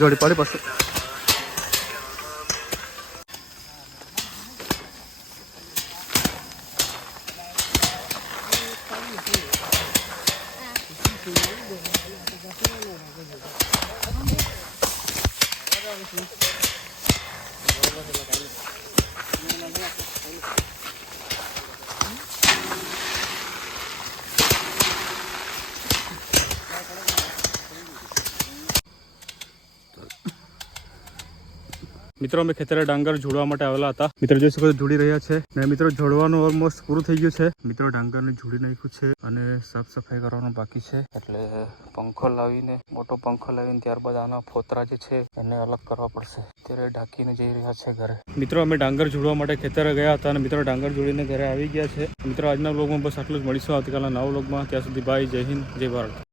જોડી પાડી પાસે મિત્રો અમે ખેતરે ડાંગર જોડવા માટે આવેલા હતા. મિત્રો જોઈ શકો જોડી રહ્યા છે ને મિત્રો જોડવાનું ઓલમોસ્ટ પૂરું થઈ ગયું છે. મિત્રો ડાંગરને જોડી નાખ્યું છે અને સાફ સફાઈ કરવાનું બાકી છે. એટલે પંખો લાવીને મોટો પંખો લાવીને ત્યારબાદ આના ફોતરા જે છે એને અલગ કરવા પડશે. ત્યારે ઢાંકીને જઈ રહ્યા છે ઘરે. મિત્રો અમે ડાંગર જોડવા માટે ખેતરે ગયા હતા અને મિત્રો ડાંગર જોડીને ઘરે આવી ગયા છે. મિત્રો આજના વ્લોગમાં બસ આટલું જ. મળીશું આવતીકાલના નવા વ્લોગમાં. ત્યાં સુધી બાય, જય હિન્દ, જય ભારત.